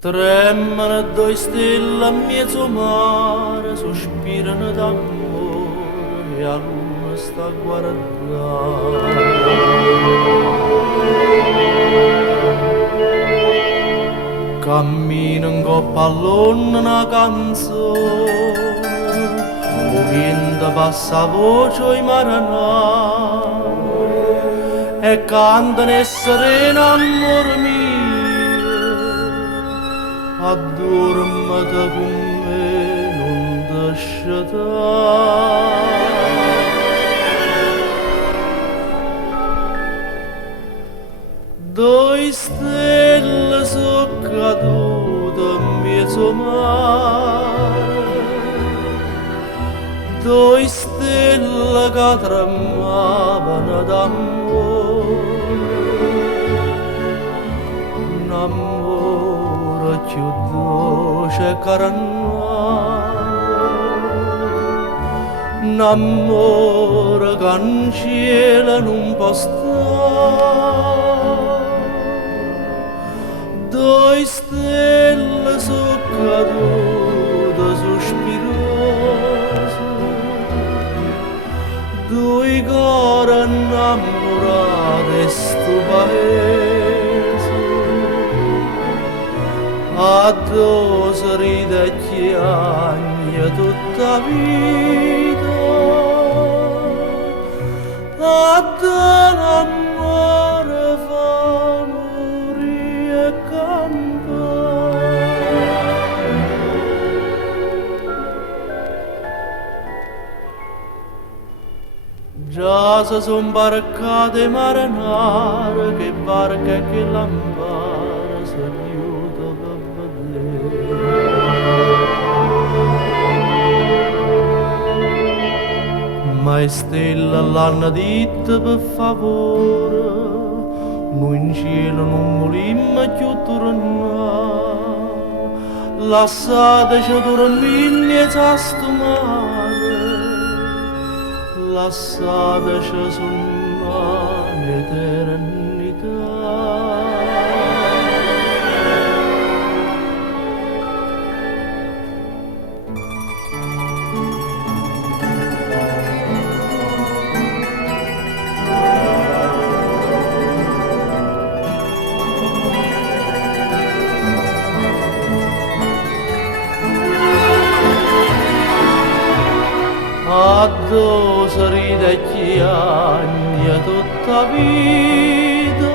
Tremano due stelle a mezzo mare, sospirano d'amore e a luna sta a guardare. Cammino in coppa all'onna una canzone, o vento passa voce i maranà, e cantano e sereno amore mio, addormata con me, non lasciare. Due stelle sono cadute in mezzo mare, due stelle che tremavano d'amore, un amore più dolce che un amore che in cielo non può stare. Due stelle sono cadute sospirose, due cuori innamorati sto paese, addosso ride e chiagna tutta vita, addosso l'amore fa morire e campare. Già si son barcate marinare, che barca e che lampara si aiuta per vedere. Ma stella l'hanno detto per favore, noi in cielo non volimmo più tornare, lasciateci dormire e stomare, lasciateci sonnare l'eternità. Addosso ride e chiagna tutta vita,